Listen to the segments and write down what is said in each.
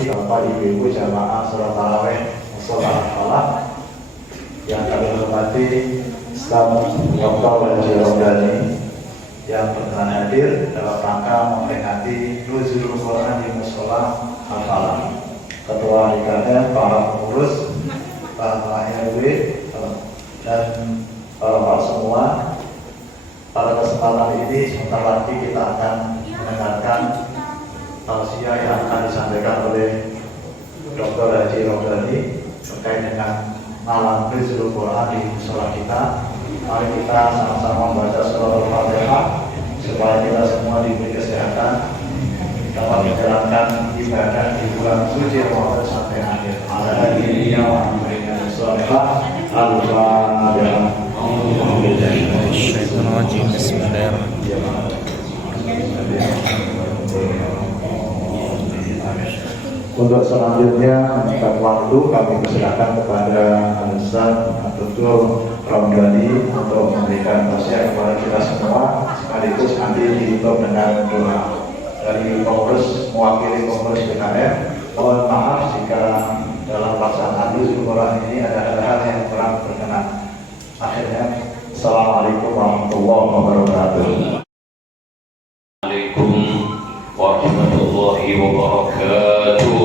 hormati Bapak Ibu jamaah sholat tarawih sholat malam yang kami hormati Ustaz Dr. Haji Romdani yang berkenan hadir dalam rangka memperingati Nuzulul Quran di Musola Al-Falah. Ketua DKM, para pengurus, para RW, dan para semua. Pada kesempatan ini sebentar lagi kita akan mendengarkan tausiah yang akan disampaikan oleh Dr. Haji Romdani terkait dengan malam Nuzulul Quran di musola kita. Mari kita sama-sama membaca surah Al-Fatihah supaya kita semua diberi kesehatan dapat menjalankan ibadah di bulan suci Ramadan sampai akhir. Ada diri yang memberikan surah Al-Fatihah. Untuk selanjutnya meningkat waktu kami persilakan kepada Ustaz Dr. Romdani untuk memberikan tausiah kepada kita semua, sekaligus nanti ditutup dengan doa dari pengurus mewakili pengurus DKM. Mohon maaf jika dalam pelaksanaan Nuzulul Quran ini ada hal-hal yang kurang berkenan. Akhirnya, Assalamualaikum warahmatullahi wabarakatuh. Assalamualaikum warahmatullahi wabarakatuh.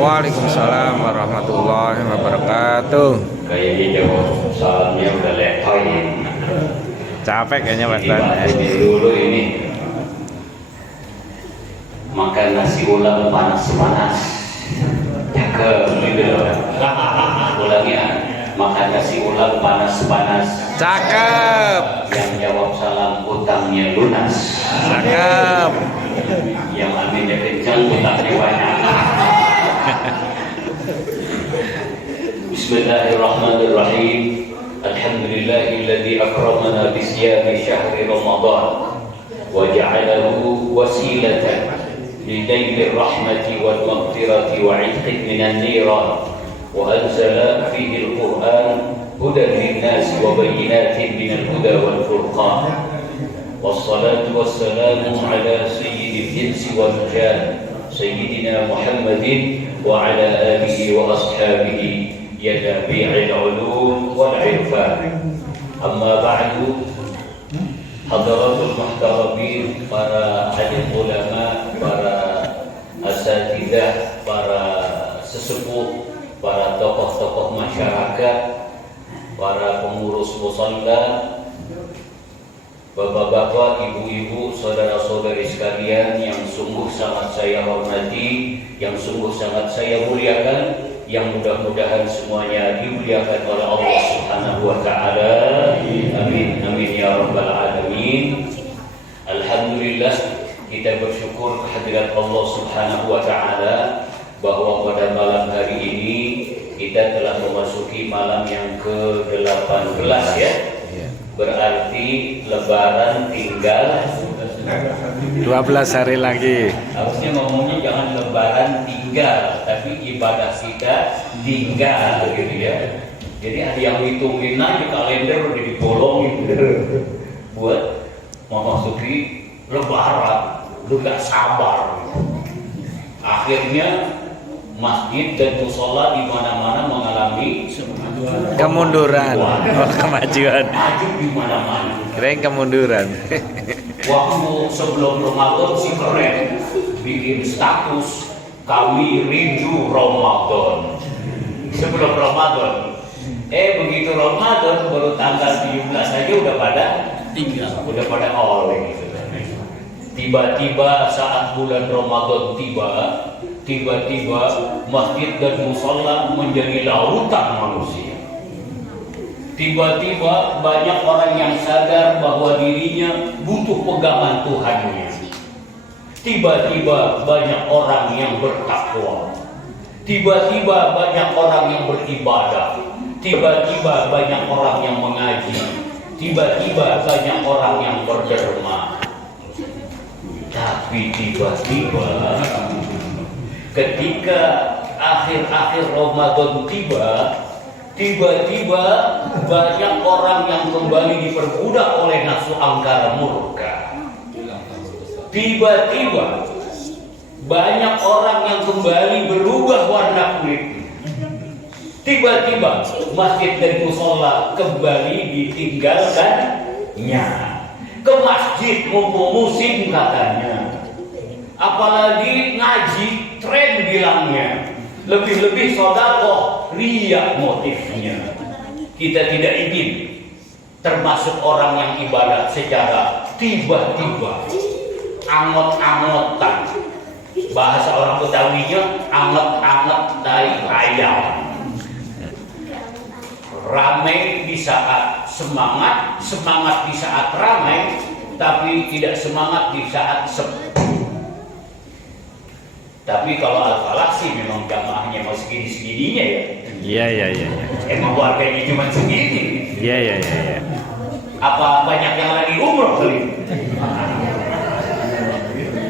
Waalaikumsalam warahmatullahi wabarakatuh. Kayaknya jawab salamnya udah letoy. Capek kayaknya Mas Dan. Dulu ini makan nasi ulam panas-panas. Cakep gitu loh. Ulangnya makan nasi ulam panas-panas. Cakep. Yang jawab salam utangnya lunas. Cakep. Yang aminnya kencang utangnya banyak. Bismillahirrahmanirrahim. Alhamdulillahilladzi akramana bisiyami syahri Ramadan wa ja'alahu wasilatan lidaili rahmati wal maghfirati wa 'itqin minan niran wa anzala fihi al-Qur'an hudan lin-nasi wa bayyinatin minal huda wal furqan. Wassalatu wassalamu ala sayyidil insi wal jan sayyidina Muhammadin wa ala alihi wa ashabihi ya nabi'il ulum wal irfan. Amma ba'du, hadaratul muhtaramin, para alim ulama, para asatidzah, para sesepuh, para tokoh-tokoh masyarakat, para pengurus musalla, bapak-bapak, ibu-ibu, saudara-saudari sekalian yang sungguh sangat saya hormati, yang sungguh sangat saya muliakan, yang mudah-mudahan semuanya dimuliakan oleh Allah Subhanahu wa taala. Amin amin ya rabbal alamin. Alhamdulillah, kita bersyukur kehadirat Allah Subhanahu wa taala bahwa pada malam hari ini kita telah memasuki malam yang ke-18 ya. Berarti lebaran tinggal 12 hari lagi. Harusnya ngomongnya jangan lebaran tinggal, tapi ibadah kita tinggal gitu ya. Jadi ada yang hitungin aja kalender udah dibolongin buat memasuki lebaran, lu gak sabar. Akhirnya masjid dan musola di mana-mana mengalami Kemunduran. Oh, kemajuan. maju di mana-mana. Kirain kemunduran. Waktu sebelum Ramadan sih keren, bikin status kami rindu Ramadan. Sebelum Ramadan, begitu Ramadan baru tanggal 17 saja udah pada tinggal, udah pada oleh gitu. Tiba-tiba saat bulan Ramadan tiba-tiba masjid dan musola menjadi lautan manusia. Tiba-tiba banyak orang yang sadar bahwa dirinya butuh pegangan Tuhannya. Tiba-tiba banyak orang yang bertakwa. Tiba-tiba banyak orang yang beribadah. Tiba-tiba banyak orang yang mengaji. Tiba-tiba banyak orang yang berderma. Tapi tiba-tiba ketika akhir-akhir Ramadan tiba-tiba banyak orang yang kembali diperbudak oleh nafsu angkara murka. Tiba-tiba banyak orang yang kembali berubah warna kulit. Tiba-tiba masjid dan musola kembali ditinggalkannya. Ke masjid mumpung musim katanya. Apalagi ngaji tren bilangnya. Lebih-lebih sedekah riya motifnya. Kita tidak ingin termasuk orang yang ibadat secara tiba-tiba, angot-angotan. Bahasa orang Betawinya anget-anget dari ayam. Ramai di saat semangat, semangat di saat ramai, tapi tidak semangat di saat sepi. Tapi kalau Al-Falah sih memang jamaahnya mau segini-segininya ya. Iya. Emang warganya cuma segini. Iya. Apa banyak yang lagi umroh kali ini?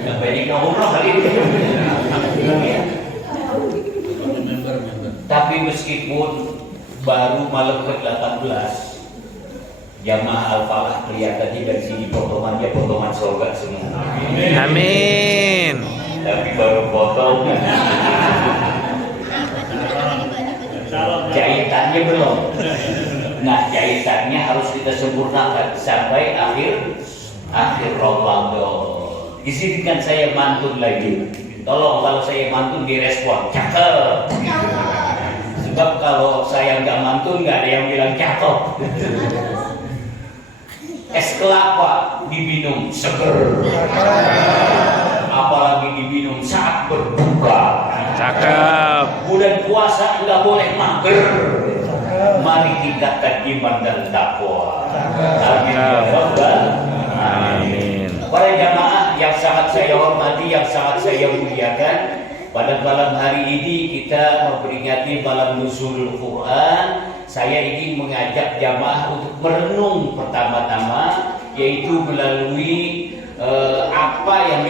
Yang banyak yang umroh kali ini. Tapi meskipun baru malam ke-18, jamaah Al-Falah kelihatannya dari sini potongannya potongan surga semua. Amin. Tapi baru potong, jahitannya belum. Nah, jahitannya harus kita sempurnakan sampai akhir Ramadan. Izinkan saya mantun lagi. Tolong kalau saya mantun direspon, cakep. Sebab kalau saya nggak mantun nggak ada yang bilang cakep. Es kelapa diminum seger. Apalagi diminum saat berbuka. Cakep. Bulan puasa nggak boleh mager. Mari tingkatkan iman dan takwa. Amin ya rabbal alamin. Para jamaah yang sangat saya hormati, yang sangat saya muliakan, pada malam hari ini kita memperingati malam nuzulul Quran. Saya ingin mengajak jamaah untuk merenung pertama-tama, yaitu melalui apa yang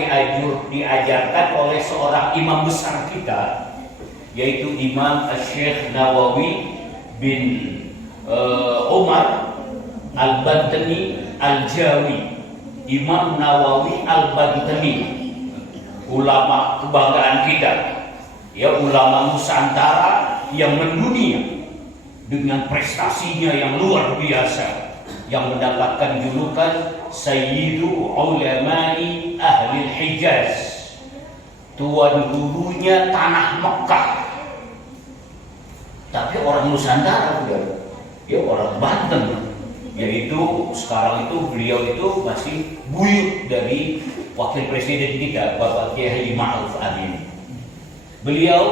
diajarkan oleh seorang imam besar kita, yaitu Imam Syekh Nawawi bin Umar Al-Bantani Al-Jawi. Imam Nawawi Al-Bantani, ulama kebanggaan kita, ya, ulama Nusantara yang mendunia dengan prestasinya yang luar biasa, yang mendapatkan julukan Sayyidu Ulamai Ahli Hijaz, tuan gurunya tanah Mekah. Tapi orang Nusantara, ya, orang Banten, yaitu sekarang itu beliau itu masih buyut dari wakil presiden kita, Bapak Kiai Haji Ma'ruf Amin. Beliau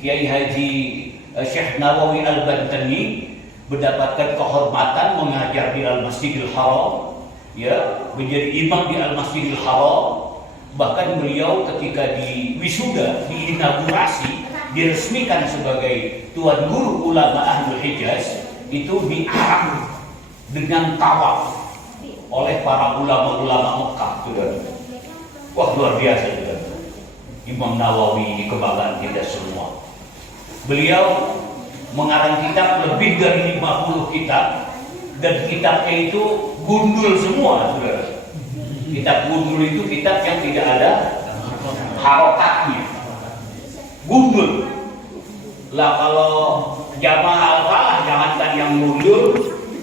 Kiai Haji Syekh Nawawi Al-Bantani mendapatkan kehormatan mengajar di Al-Masjidil Haram, ya, menjadi imam di Al-Masjidil Haram. Bahkan beliau ketika di wisuda, di inaugurasi, diresmikan sebagai tuan guru ulama Ahlul Hijaz, itu diarak dengan tawaf oleh para ulama-ulama Mekah. Wah, luar biasa juga. Imam Nawawi ini kebanggaan kita semua. Beliau mengarang kitab lebih dari 50 kitab, dan kitabnya itu gundul semua, saudara. Kitab gundul itu kitab yang tidak ada harokatnya, gundul. Lah kalau jamaah Al-Falah jangankan yang gundul,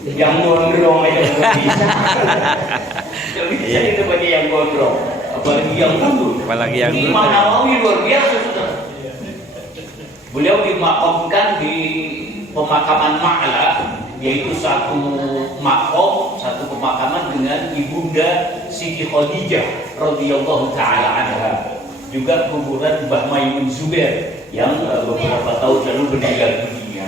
yang gondrong aja nggak bisa. Nggak bisa itu bagi yang gondrong, apalagi yang gundul. Apalagi yang gundul. Imam Nawawi luar biasa, saudara. Beliau dimakamkan di pemakaman Ma'la, yaitu satu makom, satu pemakaman dengan ibunda Siti Khadijah radhiyallahu taala anha. Juga kuburan Mbah Maimun Zubair yang beberapa tahun lalu meninggal dunia.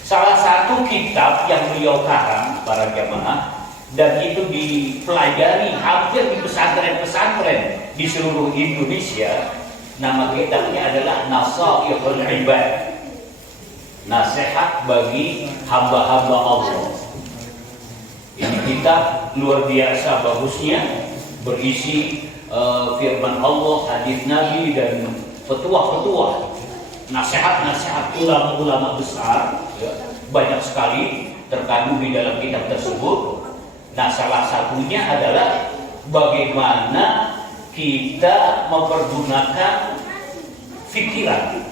Salah satu kitab yang beliau karang, para jamaah, dan itu dipelajari hampir di pesantren-pesantren di seluruh Indonesia. Nama kitabnya adalah Nasaihul Ibad, nasihat bagi hamba-hamba Allah. Ini kitab luar biasa bagusnya, berisi firman Allah, hadis Nabi, dan petuah-petuah, nasihat-nasihat ulama-ulama besar, ya, banyak sekali terkandung di dalam kitab tersebut. Nah, salah satunya adalah bagaimana kita mempergunakan pikiran,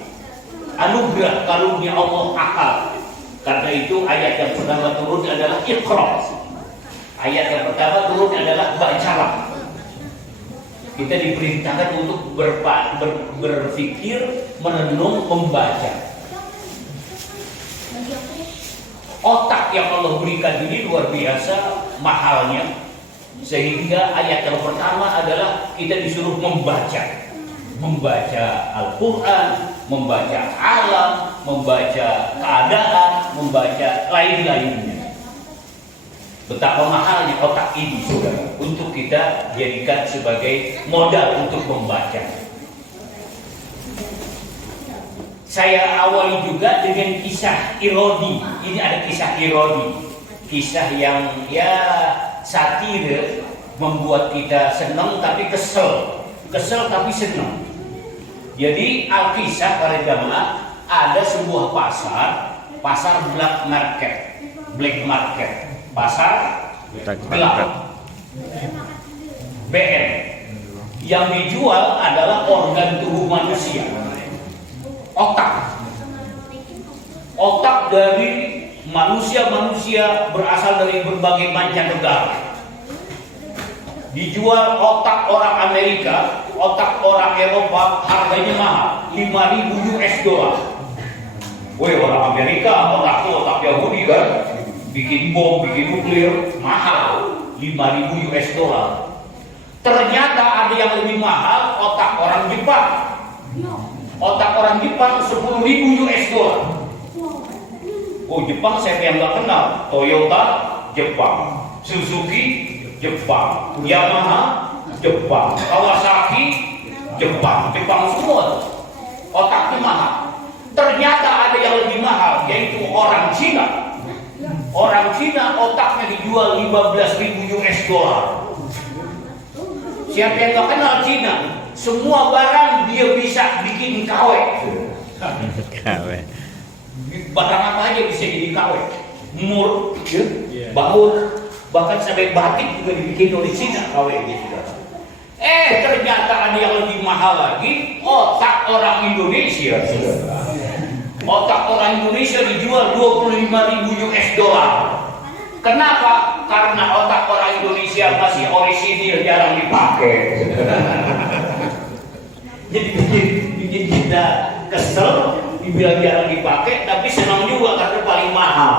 anugerah karunia Allah akal. Karena itu ayat yang pertama turun adalah Iqra. Ayat yang pertama turun adalah bacalah. Kita diperintahkan untuk berpikir, merenung, membaca. Otak yang Allah berikan ini luar biasa mahalnya, sehingga ayat yang pertama adalah kita disuruh membaca Al-Quran, membaca alam, membaca keadaan, membaca lain-lainnya. Betapa mahalnya otak ini, saudara, untuk kita jadikan sebagai modal untuk membaca. Saya awali juga dengan kisah ironi. Ini ada kisah ironi, kisah yang satire, membuat kita senang tapi kesel tapi senang. Jadi Alkisah para jamaah, ada sebuah pasar black market, pasar gelap, BM. Yang dijual adalah organ tubuh manusia, otak dari manusia berasal dari berbagai mancanegara. Dijual otak orang Amerika, otak orang Eropa, harganya mahal, 5.000 US dollar. Woi, orang Amerika, otak Yahudi kan, bikin bom, bikin nuklir, mahal, 5.000 US dollar. Ternyata ada yang lebih mahal, otak orang Jepang. Otak orang Jepang 10.000 US dollar. Oh, Jepang siapa yang nggak kenal? Toyota, Jepang. Suzuki, Jepang. Yamaha, Jepang. Kawasaki, Jepang semua. Otaknya mahal. Ternyata ada yang lebih mahal, yaitu orang Cina. Orang Cina otaknya dijual 15.000 US dollar. Siapa yang nggak kenal Cina? Semua barang dia bisa bikin KW. Barang apa aja bisa jadi KW. Mur, baut, bahkan sampai batik juga dibikin oleh Cina KW gitu. Ternyata ada yang lebih mahal lagi, otak orang Indonesia. Otak orang Indonesia dijual 25.000 US dollar. Kenapa? Karena otak orang Indonesia masih orisinil, jarang dipakai. Jadi bikin kita kesel, dibilang jarang dipakai, tapi senang juga karena paling mahal.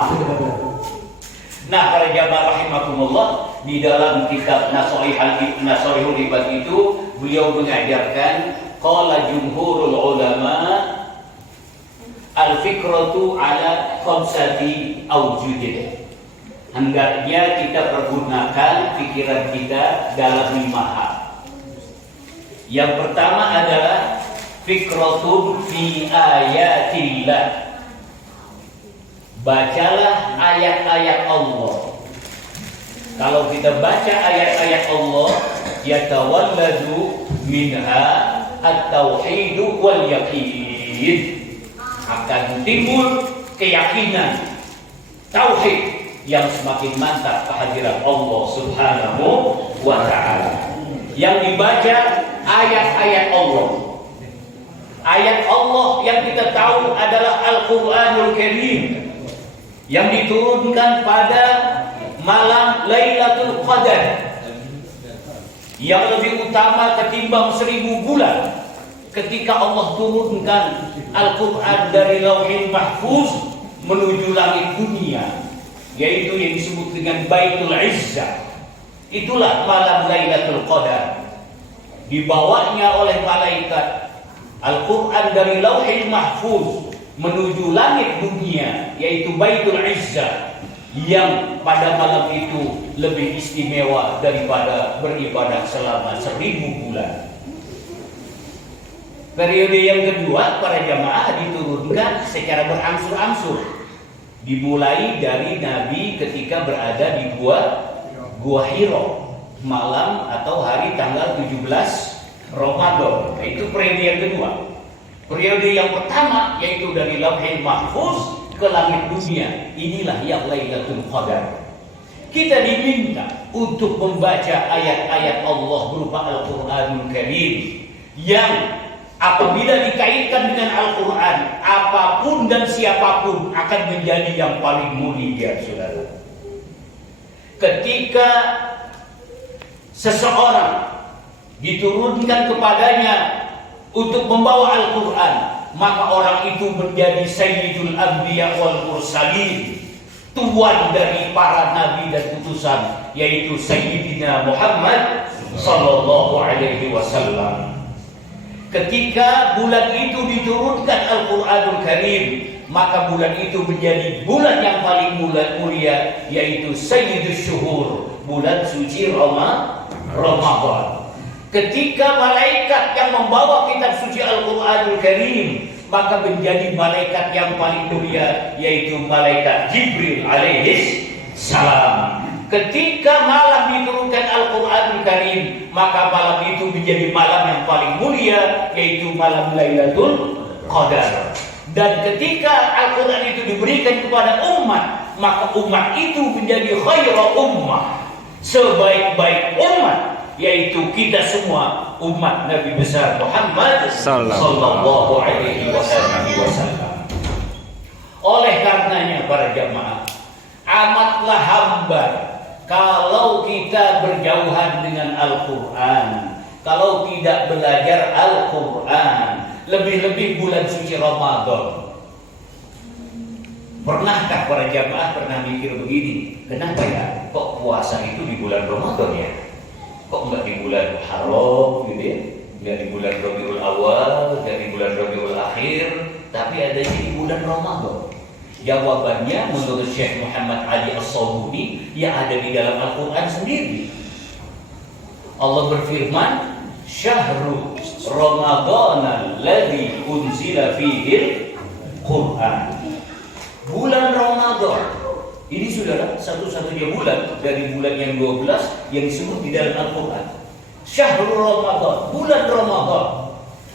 Nah, para jamaah rahimakumullah, di dalam kitab Nasoihul Ibad itu beliau mengajarkan qala jumhurul ulama al-fikratu ala khamsati awjudin. Hendaknya kita pergunakan pikiran kita dalam 5 hal. Yang pertama adalah fikratun fi ayatillah. Bacalah ayat-ayat Allah. Kalau kita baca ayat-ayat Allah, yatawalladu minha at-tauhidu wal yaqin. Akan timbul keyakinan, tauhid yang semakin mantap kehadiran Allah Subhanahu wa ta'ala. Yang dibaca ayat-ayat Allah. Ayat Allah yang kita tahu adalah Al-Quranul Karim, yang diturunkan pada malam Lailatul Qadar, yang lebih utama ketimbang 1000 bulan. Ketika Allah turunkan Al-Quran dari Lauhil Mahfuz menuju langit dunia, yaitu yang disebut dengan Baitul Izzah. Itulah malam Lailatul Qadar. Dibawanya oleh malaikat Al-Quran dari Lauhil Mahfuz menuju langit dunia, yaitu Baitul Izzah, yang pada malam itu lebih istimewa daripada beribadah selama 1000 bulan. Periode yang kedua, para jamaah diturunkan secara berangsur-angsur. Dimulai dari Nabi ketika berada di Gua Hiro, malam atau hari tanggal 17 Ramadan. Itu periode yang kedua. Periode yang pertama yaitu dari Lauhil Mahfuz ke langit dunia. Inilah yang Lailatul Qadar. Kita diminta untuk membaca ayat-ayat Allah berupa Al-Quranul Karim yang apabila dikaitkan dengan Al-Quran, apapun dan siapapun akan menjadi yang paling mulia, saudara. Ketika seseorang diturunkan kepadanya untuk membawa Al-Quran, maka orang itu menjadi Sayyidul Anbiya wal Mursalin, tuan dari para nabi dan utusan, yaitu Sayyidina Muhammad sallallahu alaihi wasallam. Ketika bulan itu diturunkan Al-Quranul Karim, maka bulan itu menjadi bulan yang paling mulia, yaitu Sayyidus Syuhur, bulan suci Ramadan. Ketika malaikat yang membawa kitab suci Al-Quranul Karim, maka menjadi malaikat yang paling mulia, yaitu malaikat Jibril alaihis salam. Ketika malam diturunkan Al-Quranul Karim, maka malam itu menjadi malam yang paling mulia, yaitu malam Lailatul Qadar. Dan ketika Al-Quran itu diberikan kepada umat, maka umat itu menjadi khairu ummah, sebaik-baik umat, yaitu kita semua umat Nabi besar Muhammad sallallahu alaihi wasallam. Oleh karenanya para jamaah, amatlah hambar kalau kita berjauhan dengan Al-Quran, kalau tidak belajar Al-Quran, lebih-lebih bulan suci Ramadan. Pernahkah para jamaah mikir begini, kenapa ya kok puasa itu di bulan Ramadan ya? Kok enggak di bulan Haram gitu ya? Enggak di bulan Rabiul Awal, enggak di bulan Rabiul Akhir, tapi adanya di bulan Ramadan. Jawabannya menurut Syekh Muhammad Ali As-Sabuni yang ada di dalam Al-Quran sendiri. Allah berfirman, Syahrul Ramadan alladzi unzila fihil Quran. Bulan Ramadan ini saudara satu-satunya bulan dari bulan yang 12 yang disebut di dalam Al-Quran. Syahrul Ramadan, bulan Ramadan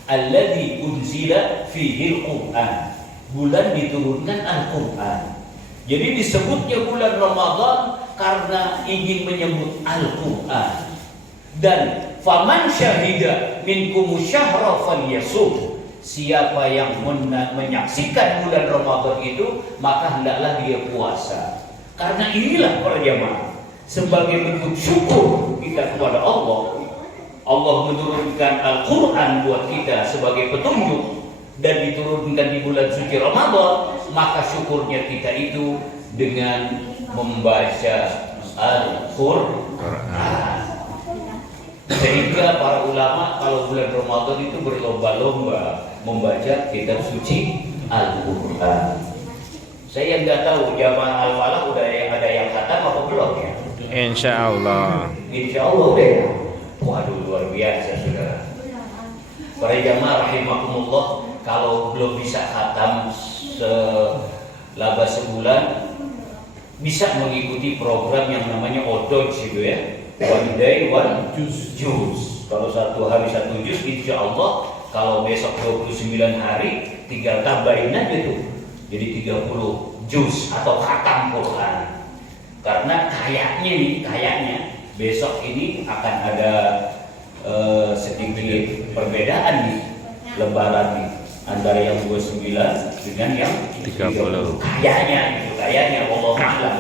alladzi unzila fihil Quran. Bulan diturunkan Al-Quran. Jadi disebutnya bulan Ramadan karena ingin menyebut Al-Quran. Dan faman syahida minkum syahra falyasum. Siapa yang menyaksikan bulan Ramadan itu, maka hendaklah dia puasa. Karena inilah para jamaah, sebagai bentuk syukur kita kepada Allah, Allah menurunkan Al-Quran buat kita sebagai petunjuk dan diturunkan di bulan suci Ramadan, maka syukurnya kita itu dengan membaca Al-Quran. Sehingga para ulama kalau bulan Ramadan itu berlomba-lomba membaca kitab suci Al-Quran. Saya nggak tahu jamaah Al-Falah udah ada yang khatam atau belum ya? Insya Allah. Insya Allah deh. Waduh, luar biasa saudara. Para jamaah rahimakumullah, kalau belum bisa khatam selaba sebulan, bisa mengikuti program yang namanya Odoj gitu ya. One day one juz. Kalau satu hari satu juz, insya Allah. Kalau besok 29 hari, tinggal tambahin aja tuh. Jadi 30 juz atau khatam Quran. Karena kayaknya besok ini akan ada sedikit perbedaan nih, lebaran nih, antara yang 29 dengan yang 30. Kayaknya Allah a'lam.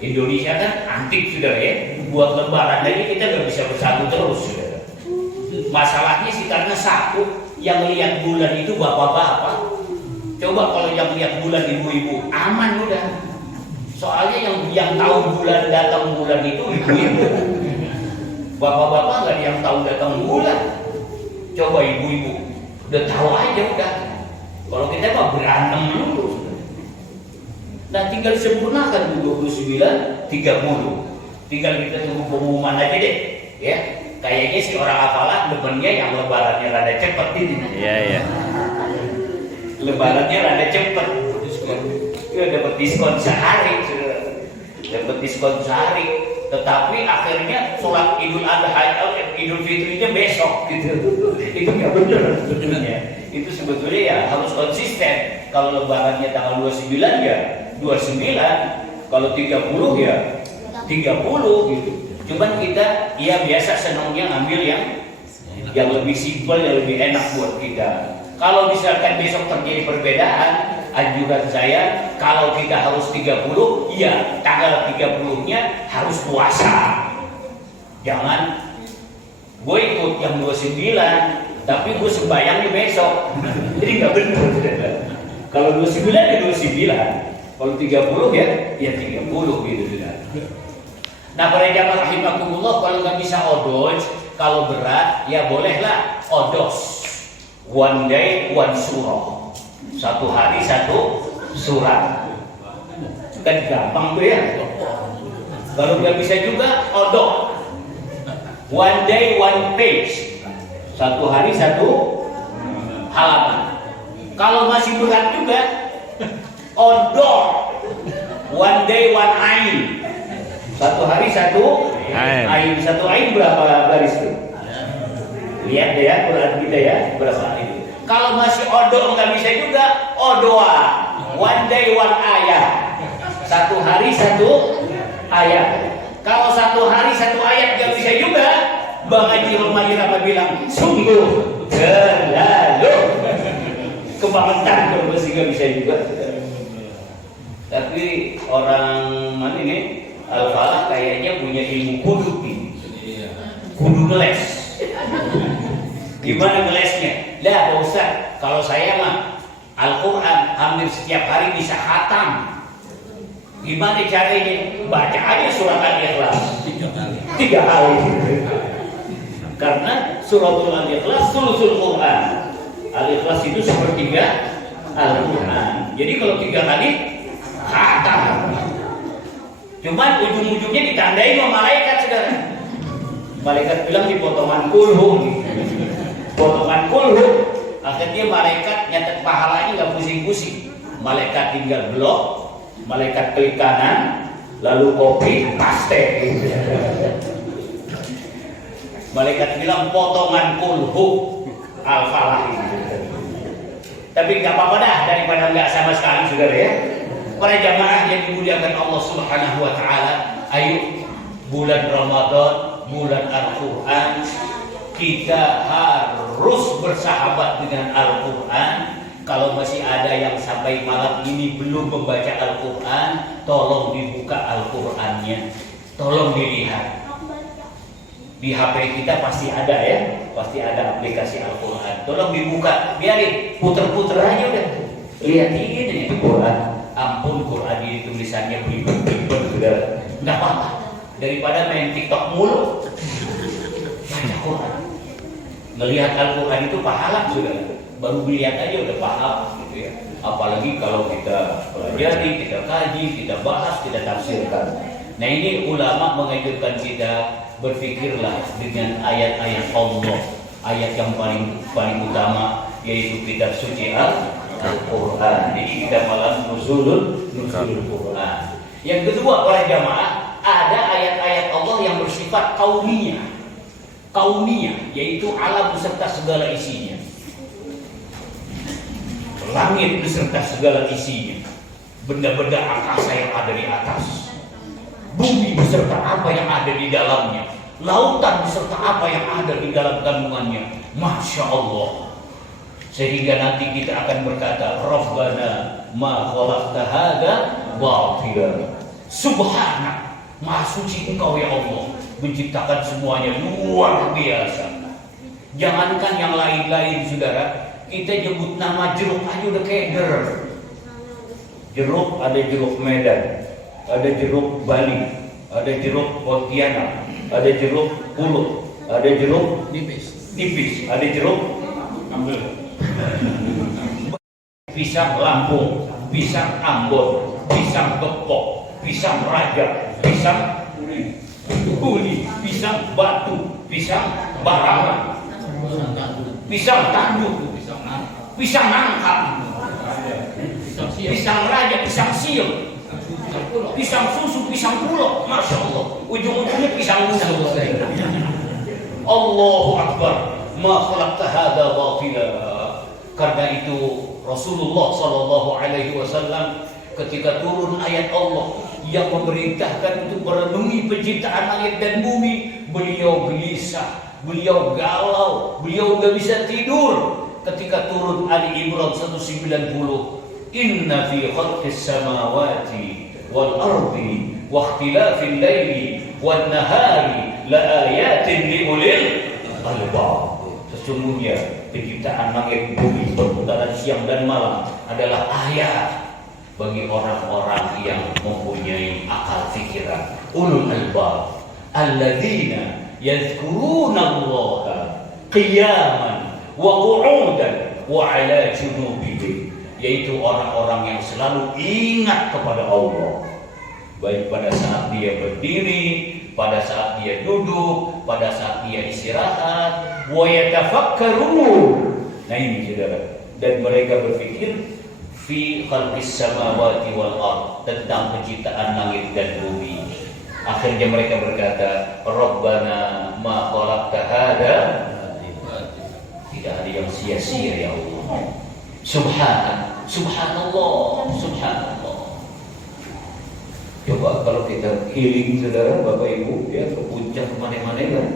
Indonesia kan antik sudah ya, buat lebaran aja kita nggak bisa bersatu terus sudah. Masalahnya sih karena satu yang lihat bulan itu bapak-bapak. Coba kalau yang lihat bulan ibu-ibu aman udah. Soalnya yang tahu bulan datang bulan itu ibu-ibu. Bapak-bapak nggak ada yang tahu datang bulan. Coba ibu-ibu udah tahu aja udah. Kalau kita mah berantem dulu. Nah tinggal sempurnakan 29, 30. Tinggal kita tunggu pengumuman aja deh, ya. Kayaknya si orang hafalan demennya yang lebarannya rada cepet ini. Iya. Lebarannya rada cepet. Dia dapat diskon sehari, dapat diskon sehari. Tetapi akhirnya sholat Idul Adha, Idul Fitrinya besok gitu. Itu nggak benar sebetulnya. Itu sebetulnya ya harus konsisten. Kalau lebarannya tanggal 29 ya 29, kalau 30 ya 30 gitu. Cuman kita ya biasa senangnya ngambil yang lebih simpel, yang lebih enak buat kita. Kalau misalkan besok terjadi perbedaan, anjuran saya kalau kita harus 30, ya tanggal 30-nya harus puasa. Jangan gue ikut yang 29 tapi gue sembayangnya besok. Jadi nggak benar. Kalau 29 ya 29, kalau 30 ya 30 gitu. Nah para jamaah rahimakumullah, kalau nggak bisa odoj, kalau berat ya bolehlah odos. One day one surah, satu hari satu surat, kan gampang tuh ya. Kalau nggak bisa juga odok, one day one page, satu hari satu halaman. Kalau masih berat juga odok, one day one ain, satu hari satu ain. Satu ain berapa baris tuh? Lihat deh ya Quran kita ya, berapa itu. Kalau masih odo nggak bisa juga, odoa, one day one ayat, satu hari satu ayat. Kalau satu hari satu ayat nggak bisa juga, Bang Haji Romaji Rama bilang sungguh terlalu kebangetan kalau masih nggak bisa juga. Tapi orang mana ini Al-Falah kayaknya punya ilmu kudu nih, kudu ngeles. Gimana ngelesnya? Lah Pak Ustaz, kalau saya mah Al-Quran hampir setiap hari bisa khatam. Gimana caranya? Baca aja surat Al-Ikhlas 3 kali. Karena suratul Al-Ikhlas sulusul Quran. Al-Ikhlas itu sepertiga Al-Quran. Jadi kalau 3 kali khatam. Cuman ujung-ujungnya ditandai sama malaikat sekarang. Malaikat bilang di potongan kulhu, potongan kulhu. Akhirnya malaikat nyatet pahalanya nggak pusing-pusing. Malaikat tinggal blok, malaikat klik kanan, lalu copy paste. Malaikat bilang potongan kulhu Al-Falah ini. Tapi nggak apa-apa dah, daripada nggak sama sekali saudara ya. Para jamaah yang dimuliakan Allah Subhanahu Wa Taala, ayo bulan Ramadan, bulan Al-Quran, kita harus bersahabat dengan Al-Quran. Kalau masih ada yang sampai malam ini belum membaca Al-Quran, tolong dibuka Al-Qurannya, tolong dilihat. Di HP kita pasti ada ya, pasti ada aplikasi Al-Quran. Tolong dibuka, biarin puter-puter aja udah. Lihat ini Quran. Ampun, Quran ini tulisannya belibet-belibet sudah. Nggak apa-apa. Daripada main TikTok mulu, baca Quran. Melihat Al-Quran itu pahala sudah. Baru melihat aja udah pahala gitu ya. Apalagi kalau kita pelajari, kita kaji, kita bahas, kita tafsirkan. Nah ini ulama mengajarkan kita berpikirlah dengan ayat-ayat Allah, ayat yang paling utama yaitu kitab suci Al-Quran. Jadi kita malam nuzulul Quran. Yang kedua para jamaah, ada ayat-ayat Allah yang bersifat kauniyah. Kauniyah yaitu alam beserta segala isinya. Langit beserta segala isinya. Benda-benda angkasa yang ada di atas. Bumi beserta apa yang ada di dalamnya. Lautan beserta apa yang ada di dalam kandungannya. Masya Allah. Sehingga nanti kita akan berkata, Rabbana ma khalaqta hadza batila. Subhanak, maha suci Engkau ya Allah, menciptakan semuanya luar biasa. Jangankan yang lain-lain saudara, kita nyebut nama jeruk aja udah kayak der. Jeruk, ada jeruk Medan, ada jeruk Bali, ada jeruk Pontianak, ada jeruk Pulut, ada jeruk nipis, ada jeruk ambil. Pisang Lampung, pisang Ambon, pisang Gepok, pisang Raja, pisang Uli, pisang Batu, pisang Barangan, pisang Tanduk, pisang Nangka, pisang Raja, pisang Siul, pisang Susu, pisang Pulau. Masya Allah, ujung-ujungnya pisang musuh. Allahu Akbar. Ma khalaqta hadza batila. Karena itu Rasulullah sallallahu alaihi wasallam ketika turun ayat Allah yang memerintahkan untuk merenungi penciptaan langit dan bumi. Beliau gelisah, beliau galau, beliau gak bisa tidur ketika turun Ali Imran 190. Inna fi khalqis samawati wal ardi wa ikhtilafil laili wan nahari la ayatin li ulil albab. Sesungguhnya penciptaan langit bumi, perputaran siang dan malam adalah ayat bagi orang-orang yang mempunyai akal fikiran. Ulul albab alladzina yadhkuruna Allaha qiyaman wa qu'udan wa 'ala junubihim, yaitu orang-orang yang selalu ingat kepada Allah, baik pada saat dia berdiri, pada saat dia duduk, pada saat dia istirahat. Wa yatafakkarun. Nah ini saudara, dan mereka berpikir fi khalqis samawati wal ard, tentang penciptaan langit dan bumi. Akhirnya mereka berkata, Rabbana ma khalaqta hada, tidak ada yang sia-sia ya Allah. Subhanallah. Coba kalau kita healing saudara, Bapak Ibu, ya ke puncak mana-mana kan,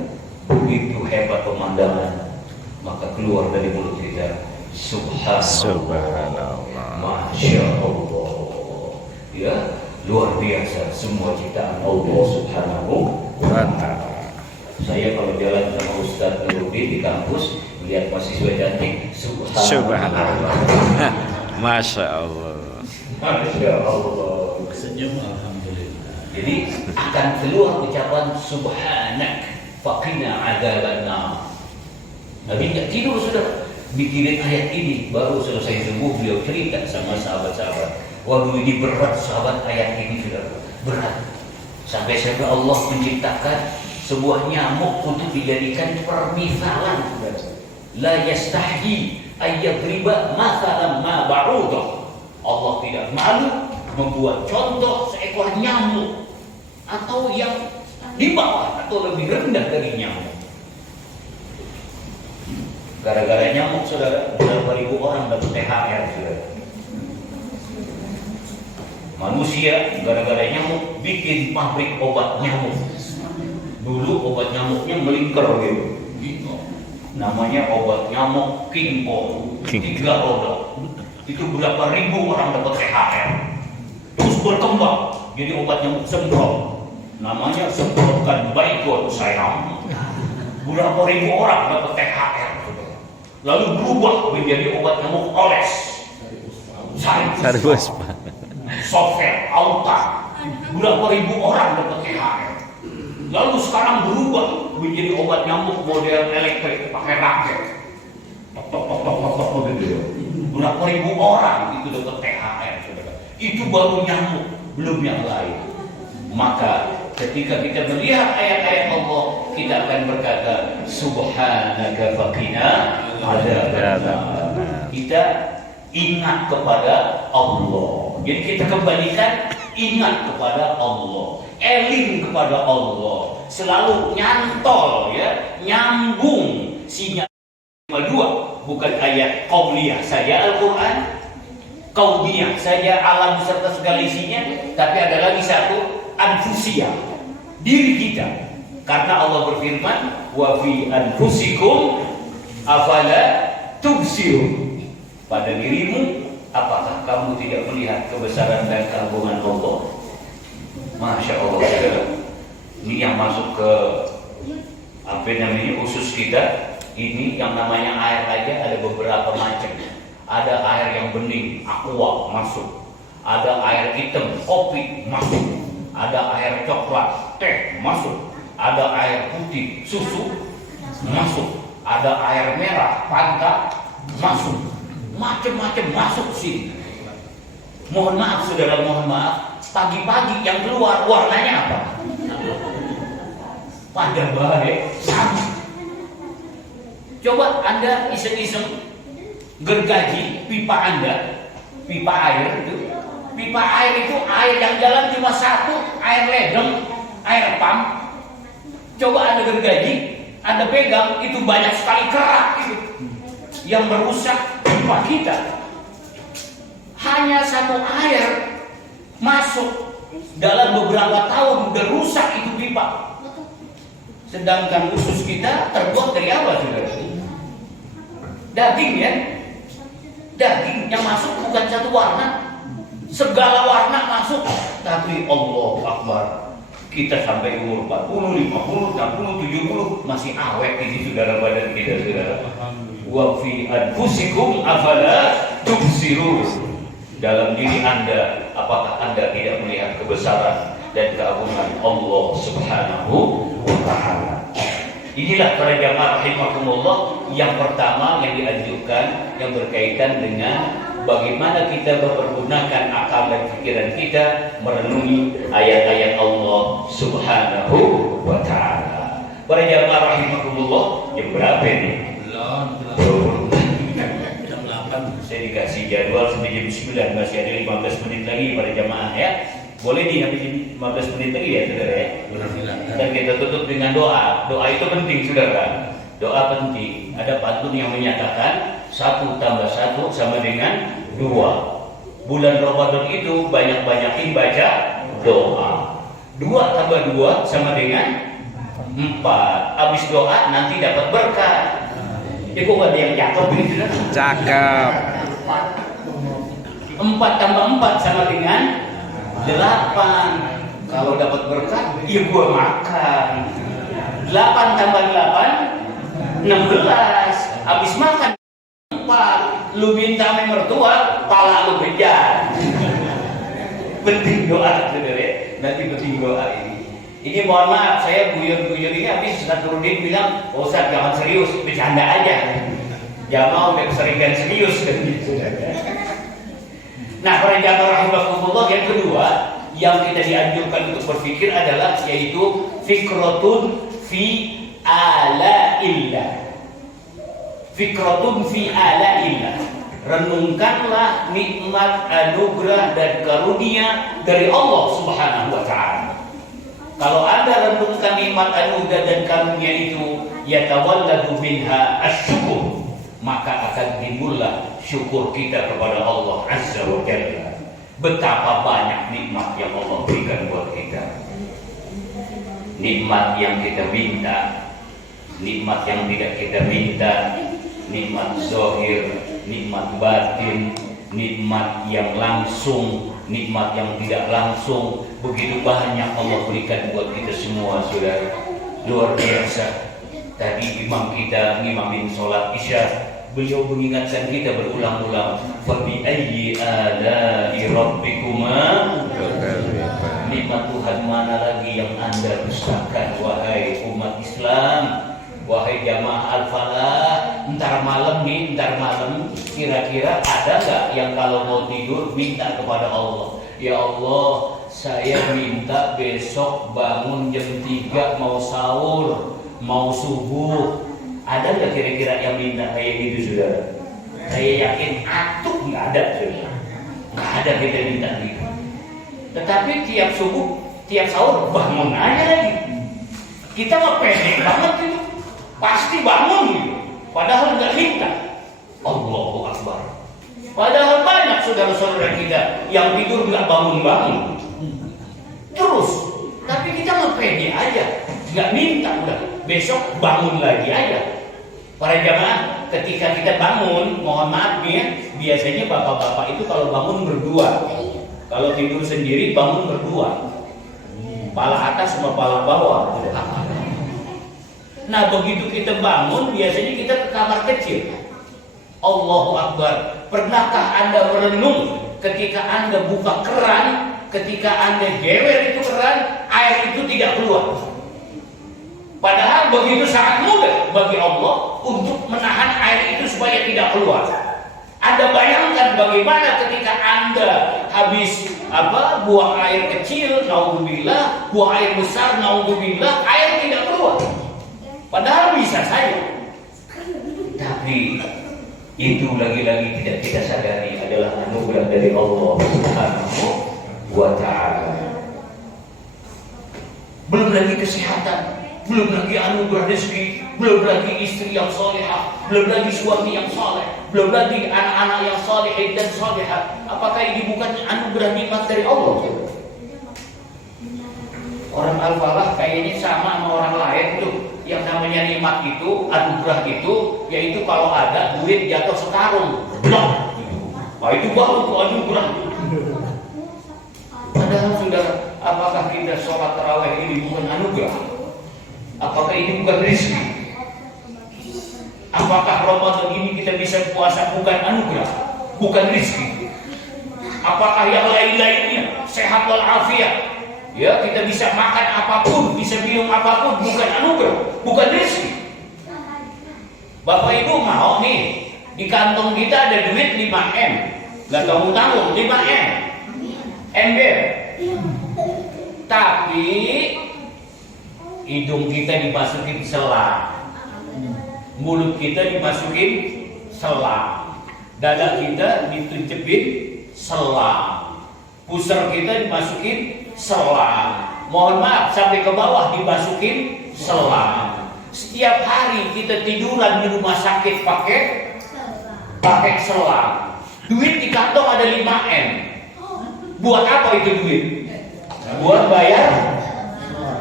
begitu hebat pemandangan, maka keluar dari mulut kita Subhanallah, Masya Allah, ya luar biasa semua ciptaan Allah Subhanahu wa Ta'ala. Saya kalau jalan sama Ustaz Nuruddin di kampus, melihat mahasiswa cantik, Subhanallah. Masya Allah. Masya Allah. Senyum alhamdulillah. Jadi akan keluar ucapan Subhanak faqina adzabannar. Nabi nggak tidur sudah mikirin ayat ini, baru selesai subuh beliau cerita sama sahabat-sahabat. Waduh ini berat sahabat, ayat ini sudah berat. Sampai Allah menciptakan sebuah nyamuk untuk dijadikan permisalan. La yastahyi ayyadriba mathalan ma ba'udah. Allah tidak malu membuat contoh seekor nyamuk atau yang di bawah atau lebih rendah dari nyamuk. Gara-gara nyamuk saudara, berapa ribu orang dapat THR saudara. Manusia gara-gara nyamuk bikin pabrik obat nyamuk. Dulu obat nyamuknya melingkar gitu. Namanya obat nyamuk King Kong, 3 roda. Itu berapa ribu orang dapat THR. Terus berkembang jadi obat nyamuk semprot. Namanya semprotkan Baygon sayang. Berapa ribu orang dapat THR. Lalu berubah menjadi obat nyamuk oles. Sarus. Software, auta. Berapa ribu orang dapat THR. Lalu sekarang berubah menjadi obat nyamuk model elektrik pakai raket. Berapa ribu orang itu dapat THR, saudara. Itu baru nyamuk, belum yang lain. Maka ketika kita melihat ayat-ayat Allah, kita akan berkata Subhanaka faqina adzabannar. Kita ingat kepada Allah. Jadi kita kembalikan ingat kepada Allah, eling kepada Allah, selalu nyantol ya, nyambung sinyal 52, bukan ayat qauliyah saja Al-Qur'an, qauliyah saja alam serta segala isinya, tapi ada lagi satu anfusiyah, diri kita. Karena Allah berfirman, wa fi anfusikum afala tubsirun. Pada dirimu, apakah kamu tidak melihat kebesaran dan keagungan Allah? Masya Allah, saudara. Ini yang masuk ke apa namanya usus kita. Ini yang namanya air aja ada beberapa macam. Ada air yang bening, aqua masuk. Ada air hitam, kopi masuk. Ada air coklat, teh masuk. Ada air putih, susu masuk. Ada air merah, Fanta masuk. Macam-macam masuk sini. Mohon maaf saudara, mohon maaf. Pagi-pagi yang keluar warnanya apa? Pada baik sama. Coba Anda iseng-iseng gergaji pipa Anda, pipa air itu. Pipa air itu air yang jalan cuma satu, air ledeng, air pump. Coba Anda gergaji, Anda pegang, itu banyak sekali kerak itu yang merusak pipa kita. Hanya satu air masuk Dalam beberapa tahun udah rusak itu pipa. Sedangkan usus kita terbuat dari apa, saudara? Daging ya. Daging yang masuk bukan satu warna, segala warna masuk. Tapi Allah Akbar, kita sampai umur 40, 50, 60, 70 masih awet ini saudara, badan kita saudara. Wa fi anfusikum afala tubsirun. Dalam diri Anda, apakah Anda tidak melihat kebesaran dan keagungan Allah Subhanahu wa Ta'ala? Inilah para jamaah rahimakumullah yang pertama yang dianjurkan, yang berkaitan dengan bagaimana kita mempergunakan akal dan pikiran kita merenungi ayat-ayat Allah Subhanahu wa Ta'ala. Para jamaah rahimakumullah, yang berapa ini? Jam 8. Saya dikasih jadwal sampai jam 9, masih ada 15 menit lagi para jamaah ya. Boleh di sampai 15 menit lagi ya saudara ya. Dan kita tutup dengan doa. Doa itu penting saudara. Doa penting. Ada pantun yang menyatakan 1 tambah 1 sama dengan 2. Bulan Ramadan itu banyak-banyakin baca doa. 2 tambah 2 sama dengan 4. Habis doa nanti dapat berkah. Ibu ada yang cakep begitu kan? Cakep. 4 tambah 4 sama dengan 8. Kalau dapat berkah, ya gua makan. 8 tambah 8 16. Habis makan 4, lu minta sama mertua, pala lu bejar. Penting doa saudara. Nanti penting doa ini. Ini mohon maaf, saya guyon-guyon ini habis Nasruddin bilang, "Oh, Ustaz jangan serius, bercanda aja." Jangan mau keseringan serius kan gitu. Nah, para jamaah rahimakumullah, yang kedua yang kita dianjurkan untuk berpikir adalah yaitu fikratun fi ala'illah. Fikratun fi ala'illah. Renungkanlah nikmat, anugerah dan karunia dari Allah Subhanahu wa Ta'ala. Kalau Anda renungkan nikmat, anugerah dan karunia itu, yatawalladu minha asyukur, maka akan timbullah syukur kita kepada Allah Azza wa Jalla. Betapa banyak nikmat yang Allah berikan buat kita. Nikmat yang kita minta, nikmat yang tidak kita minta, nikmat zahir, nikmat batin, nikmat yang langsung, nikmat yang tidak langsung. Begitu banyak Allah berikan buat kita semua, saudara. Luar biasa. Tadi imam kita ngimamin sholat isya, beliau mengingatkan kita berulang-ulang, fabi ayyi ala'i rabbikuma, nikmat Tuhan mana lagi yang Anda dustakan, wahai umat Islam, wahai jamaah al-falah. Ntar malam kira-kira ada nggak yang kalau mau tidur minta kepada Allah, ya Allah, saya minta besok bangun jam 3 mau sahur, mau subuh. Ada nggak kira-kira yang minta kayak gitu, saudara? Saya yakin atuh nggak ada, saudara. Nggak ada kita minta gitu. Tetapi tiap subuh, tiap sahur bangun aja lagi. Kita mah pede banget itu, pasti bangun gitu. Padahal nggak minta. Allahu Akbar. Padahal banyak saudara-saudara kita yang tidur nggak bangun-bangun terus. Tapi kita mah pede aja, nggak minta, udah besok bangun lagi aja. Para jamaah, ketika kita bangun, mohon maaf nih ya, biasanya bapak-bapak itu kalau bangun berdua, kalau tidur sendiri bangun berdua, pala atas sama pala bawah. Nah begitu kita bangun, biasanya kita ke kamar kecil. Allahu Akbar. Pernahkah Anda merenung ketika Anda buka keran, ketika Anda gewer itu keran, air itu tidak keluar? Padahal begitu sangat mudah bagi Allah untuk menahan air itu supaya tidak keluar. Anda bayangkan bagaimana ketika Anda habis buang air kecil, naudzubillah, buang air besar, naudzubillah, air tidak keluar. Padahal bisa saja. Tapi itu lagi-lagi tidak kita sadari adalah anugerah dari Allah Subhanahu wa Ta'ala. Belum lagi kesehatan, belum lagi anugerah rezeki, belum lagi istri yang salehah, belum lagi suami yang saleh, belum lagi anak-anak yang saleh dan salehah. Apakah ini bukan anugerah nikmat dari Allah? Orang Al-Falah kayaknya sama orang lain tuh. Yang namanya nikmat itu, anugerah itu, yaitu kalau ada duit jatuh sekarung. Wah, itu baru tuh anugerah. Padahal sudah, apakah kita sholat tarawih ini bukan anugerah? Apakah ini bukan rezeki? Apakah Ramadan ini kita bisa puasa bukan anugerah, bukan rezeki? Apakah yang lain-lainnya sehat walafiat? Ya, kita bisa makan apapun, bisa minum apapun, bukan anugerah, bukan rezeki. Bapak Ibu mau nih, di kantong kita ada duit 5M, nggak tanggung-tanggung 5M, ember. Tapi hidung kita dimasukin selang, mulut kita dimasukin selang, dada kita ditunjepin selang, pusar kita dimasukin selang, mohon maaf sampai ke bawah dimasukin selang. Setiap hari kita tiduran di rumah sakit pakai selang. Duit di kantong ada 5M. Buat apa itu duit? Buat bayar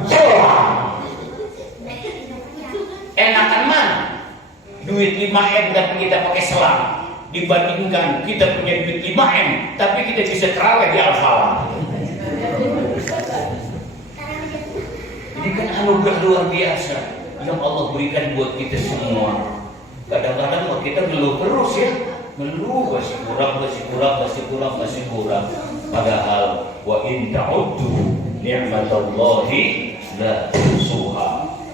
selang. Enakan mana? Duit 5M tapi kita pakai selang, dibandingkan kita punya duit 5M tapi kita bisa terawih di Al-Falah. Ini kan anugerah luar biasa yang Allah berikan buat kita semua. Kadang-kadang kita ngeluh terus ya, ngeluh masih kurang. Padahal wa in ta'uddu ni'matallahi la tuhsuha.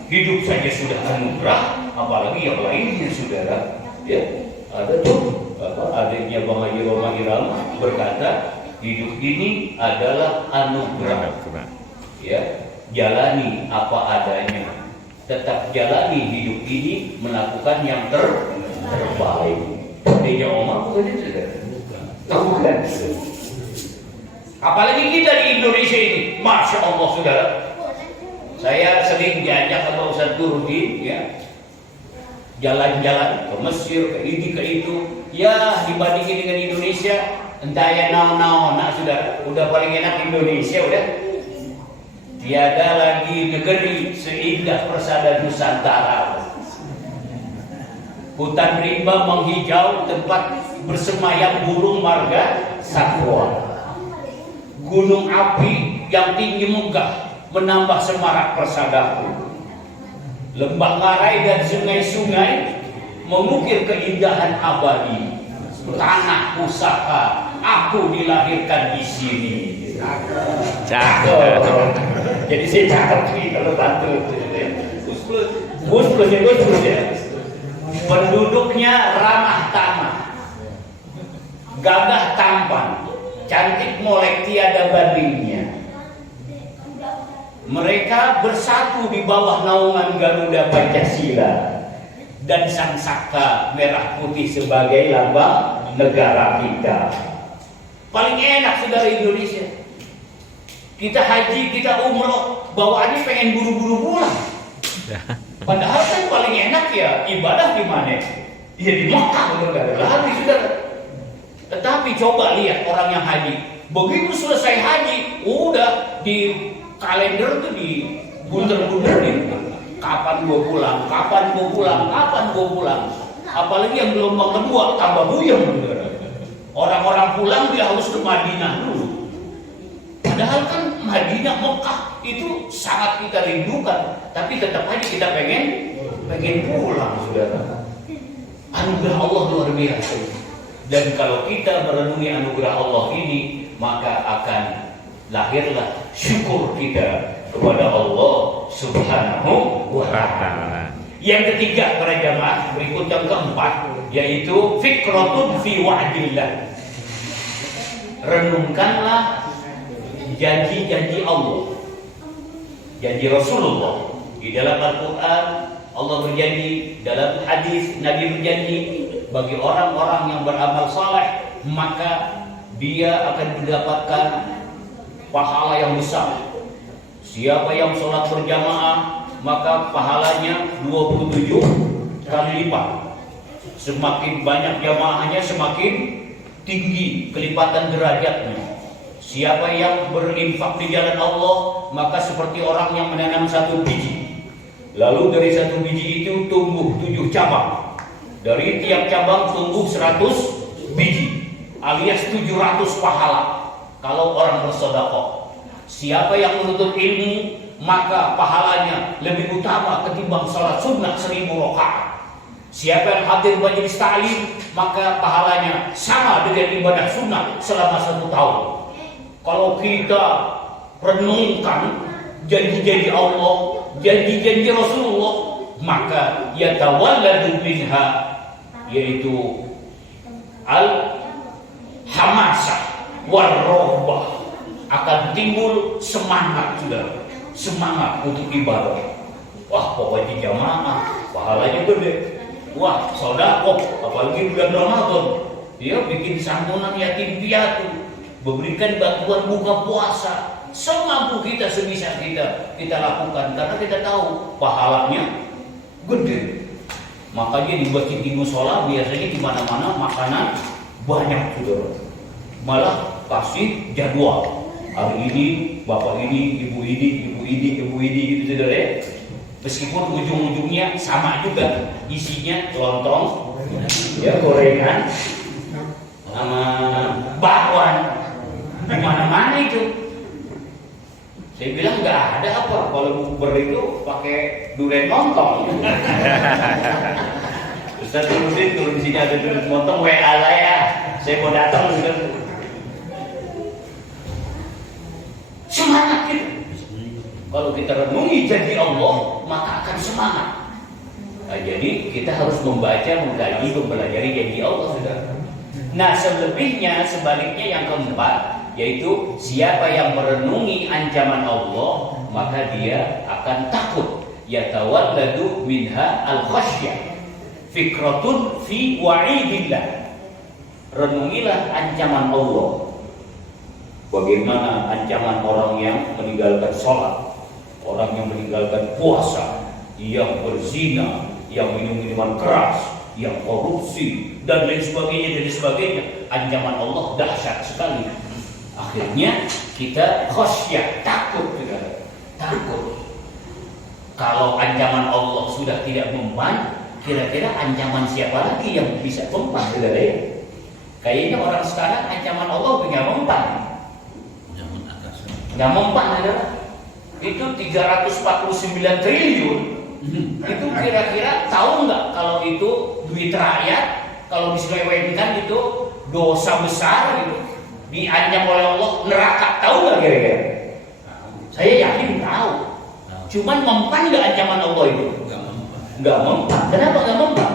Hidup saja sudah anugerah, apalagi yang lainnya, saudara. Ya, ada tuh adiknya Bang Haji Roma Irama berkata, hidup ini adalah anugerah. Ya, jalani apa adanya. Tetap jalani hidup ini, melakukan yang terbaik. Dia Omar bukan itu, tahu kan? Apalagi kita di Indonesia ini, masya Allah, saudara. Saya sering diajak sama Ustaz Turudin, ya, jalan-jalan ke Mesir, ke ini, ke itu. Ya, dibandingin dengan Indonesia, entah ya naon-naon, nah sudah, udah paling enak Indonesia, udah. Tiada lagi negeri seindah persada Nusantara. Hutan rimba menghijau, tempat bersemayam burung marga satwa. Gunung api yang tinggi megah menambah semarak persadaku. Lembah ngarai dan sungai-sungai mengukir keindahan abadi. Tanah pusaka, aku dilahirkan di sini. Cakep. Jadi saya cakep sih kalau bantu. Gus ya. Penduduknya ramah tamah, gagah tampan, cantik molek tiada bandingnya. Mereka bersatu di bawah naungan Garuda Pancasila dan sang saka merah putih sebagai lambang negara kita. Paling enak saudara Indonesia. Kita haji, kita umroh, bawaannya pengen buru-buru pulang. Padahal kan paling enak ya ibadah di mana? Ya di Mekah, nggak ada lagi saudara. Tetapi coba lihat orang yang haji, begitu selesai haji, udah di kalender tuh di bunter-bunterin. Kapan gua pulang? Apalagi yang gelombang kedua tambah buyeng. Orang-orang pulang dia harus ke Madinah dulu. Padahal kan Madinah, Mekah itu sangat kita rindukan, tapi tetap aja kita pengen pulang, saudara. Anugerah Allah luar biasa. Dan kalau kita merenungi anugerah Allah ini, maka akan lahirlah syukur kita kepada Allah Subhanahu wa Ta'ala. Yang ketiga para jamaah, berikut yang keempat, yaitu fikratun fi wa'dillah. Renungkanlah janji-janji Allah, janji Rasulullah. Di dalam Al-Quran Allah berjanji, dalam hadis Nabi berjanji, bagi orang-orang yang beramal saleh maka dia akan mendapatkan pahala yang besar. Siapa yang sholat berjamaah maka pahalanya 27 kali lipat. Semakin banyak jamaahnya semakin tinggi kelipatan derajatnya. Siapa yang berinfak di jalan Allah maka seperti orang yang menanam satu biji. Lalu dari satu biji itu tumbuh 7 cabang. Dari tiap cabang tumbuh 100 biji, alias 700 pahala. Kalau orang bersedekah, siapa yang menuntut ilmu, maka pahalanya lebih utama ketimbang salat sunnah 1000 rakaat. Siapa yang hadir majelis ta'lim, maka pahalanya sama dengan ibadah sunnah selama 1 tahun. Kalau kita renungkan janji-janji Allah, janji-janji Rasulullah, maka yatawalladu minha, yaitu al-hamasah war-rohbah, akan timbul semangat, saudara, semangat untuk ibadah. Wah, pokoknya jamaah pahalanya gede. Wah, sedekah, apalagi bulan Ramadan, dia bikin santunan yatim piatu, memberikan bantuan buka puasa, semampu kita, sebisa kita lakukan, karena kita tahu pahalanya gede. Makanya di masjid, di musola biasanya di mana-mana makanan banyak, saudara. Malah kasih jadwal. Hari ini bapak ini, ibu ini, ibu ini, gitu, saudara ya. Meskipun ujung-ujungnya sama juga, isinya lontong, ya, gorengan, sama bakwan, di mana-mana itu. Saya bilang nggak ada apa, kalau bukber itu pakai durian montong. Ustaz turun di sini ada durian montong, WA saya mau datang. Semangat gitu. Kalau kita renungi janji Allah, maka akan semangat. Nah, jadi kita harus membaca, mengkaji, mempelajari janji Allah, saudara. Nah, selebihnya, sebaliknya yang keempat, yaitu siapa yang merenungi ancaman Allah, maka dia akan takut. Yatawalladu minha al-khasyah, fikratun fi wa'idillah. Renungilah ancaman Allah. Bagaimana ancaman orang yang meninggalkan sholat, orang yang meninggalkan puasa, yang berzina, yang minum minuman keras, yang korupsi, dan lain sebagainya. Ancaman Allah dahsyat sekali. Akhirnya kita khasyah, takut, takut. Kalau ancaman Allah sudah tidak mempan, kira-kira ancaman siapa lagi yang bisa mempan, saudara ya? Kayaknya orang sekarang ancaman Allah nggak mempan. Nggak mempan, saudara. Itu 349 triliun. Itu kira-kira tahu nggak kalau itu duit rakyat, kalau diselewengkan itu dosa besar gitu, diancam oleh Allah neraka, tahu nggak kira-kira? Saya yakin tahu. Cuman mempan nggak ancaman Allah itu? Nggak mempan. Kenapa nggak mempan?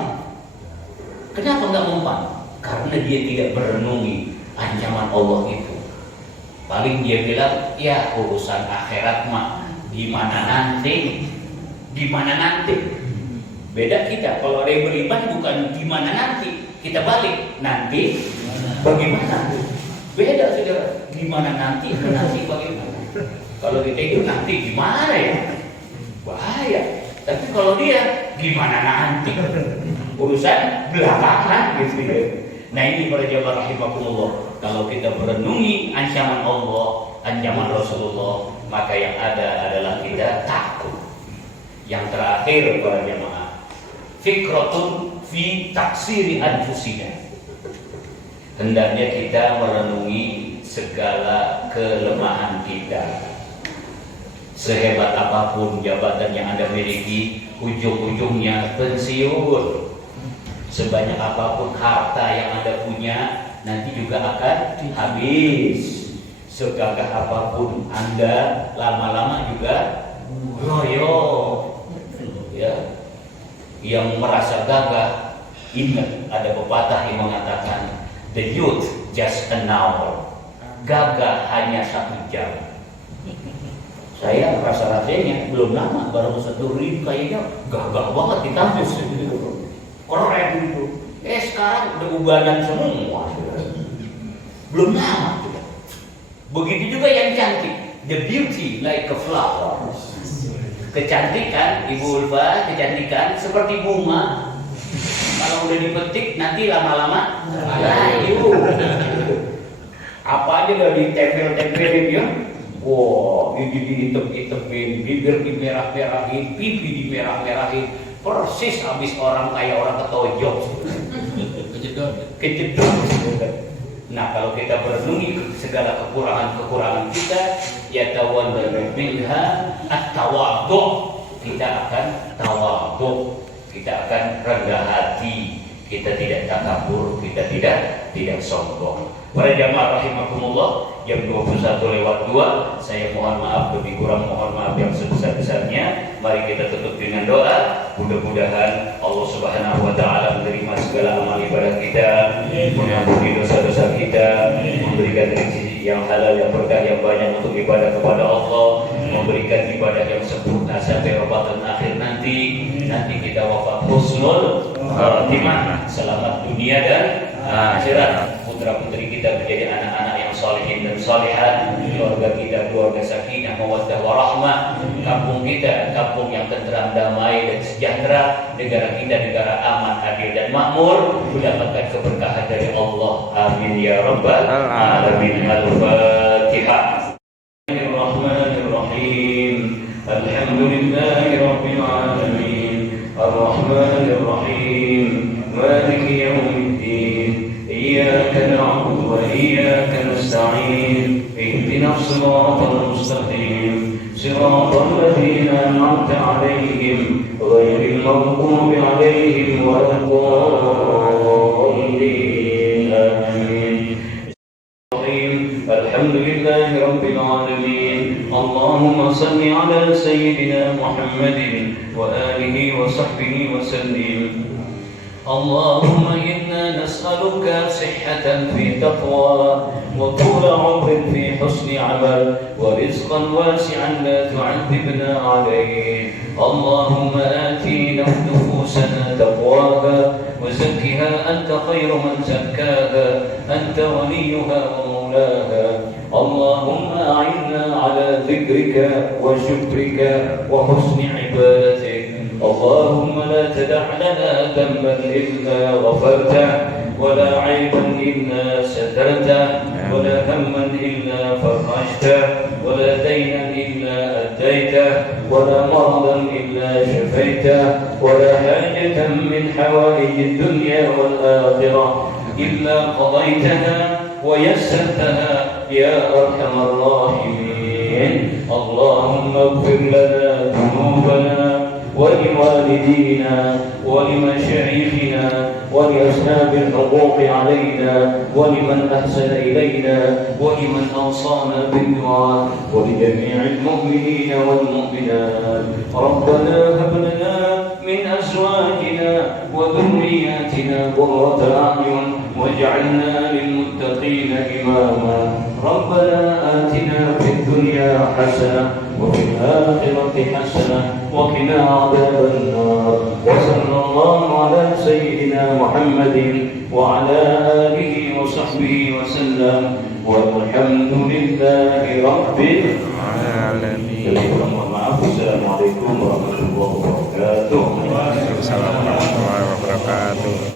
Kenapa nggak mempan? Karena dia tidak merenungi ancaman Allah itu. Paling dia bilang, ya urusan akhirat mah gimana nanti. Beda kita, kalau ada yang beriman bukan gimana nanti, kita balik, nanti bagaimana? Beda, saudara, gimana nanti bagaimana? Kalau kita itu nanti gimana ya? Bahaya. Tapi kalau dia gimana nanti, urusan belakangan gitu ya. Nah, ini para jamaah rahimakumullah, kalau kita merenungi ancaman Allah, ancaman Rasulullah, maka yang ada adalah kita takut. Yang terakhir para jamaah, fikratun fi taksiri anfusina. Hendaknya kita merenungi segala kelemahan kita. Sehebat apapun jabatan yang Anda miliki, ujung-ujungnya pensiun. Sebanyak apapun harta yang Anda punya, nanti juga akan habis. Segagah apapun Anda, lama-lama juga loyo. Ya, yang merasa gagah, ingat ada pepatah yang mengatakan the youth just an hour. Gagah hanya 1 jam. Saya rasa-rasanya belum lama, baru 1 rim kayaknya gagah banget di kampus gitu. Keren gitu. Sekarang udah ubanan semua. Belum lama. Begitu juga yang cantik, the beauty like a flower. Kecantikan, Ibu Ulfa, kecantikan seperti bunga. Kalau udah dipetik nanti lama-lama layu. Apa aja udah ditempel-tempelin ya, Wah, gigi diitem-itemin, bibir dimerah-merahin, pipi dimerah-merahin, persis habis orang kayak orang ketojok. Kejedot. Nah, kalau kita merenungi segala kekurangan kita, ya tawaddu minha at-tawaddu, kita akan tawaddu, kita akan rendah hati, kita tidak takabur, kita tidak sombong. Para jamaah rahimakumullah, jam 21:02, saya mohon maaf, lebih kurang mohon maaf yang sebesar-besarnya. Mari kita tutup dengan doa. Mudah-mudahan Allah Subhanahu wa taala menerima segala amal ibadah kita, mengampuni dosa-dosa kita, memberikan rezeki yang halal, yang berkah, yang banyak untuk ibadah kepada Allah, memberikan ibadah yang sempurna sampai Ramadan akhir nanti kita wafat husnul khatimah, selamat dunia dan akhirat. Putra-putri kita menjadi anak-anak yang salihin dan salihat, keluarga kita keluarga sakinah mawaddah warahmah, kampung kita kampung yang tentram, damai dan sejahtera, negara kita negara aman, adil dan makmur, mendapatkan keberkahan dari Allah. Amin ya rabbal alamin. Al-Fatihah. Bismillahirrahmanirrahim. Alhamdulillahi rabbil alamin. Ar-Rahmanir-Rahim. Maliki yaumiddin. إياك نعبد وإياك نستعين اهدنا الصراط المستقيم صراط الذين أنعمت عليهم غير المغضوب عليهم ولا الضالين آمين. الحمد لله رب العالمين. اللهم صل على سيدنا محمد وآله وصحبه وسلم. اللهم إنا نسألك صحة في تقوى وطول عمر في حسن عمل ورزقا واسعا لا تعذبنا عليه. اللهم آتنا نفوسنا تقواها وزكها أنت خير من زكاها أنت وليها ومولاها. اللهم أعنا على ذكرك وشكرك وحسن عبادتك. اللهم لا تدع لنا ذنبا إلا غفرته ولا عيبا إلا سترته ولا هما إلا فرجته ولا دينا إلا أديته ولا مرضا إلا شفيته ولا حاجة من حوائج الدنيا والآخرة إلا قضيتها ويسرتها يا أرحم الراحمين. اللهم اغفر لنا ذنوبنا ولوالدينا ولمشايخنا ولأصحاب الحقوق علينا ولمن أحسن إلينا ولمن أوصانا بالدعاء ولجميع المؤمنين والمؤمنات. ربنا هب لنا من أزواجنا وذرياتنا قرة أعين واجعلنا للمتقين إماما. ربنا آتنا في الدنيا حسنة وفي الآخرة حسنة وقنا عذاب النار. وصلى الله على سيدنا محمد وعلى آله وصحبه وسلم والحمد لله رب العالمين. Assalamualaikum warahmatullahi wabarakatuh. Waalaikumsalam warahmatullahi wabarakatuh.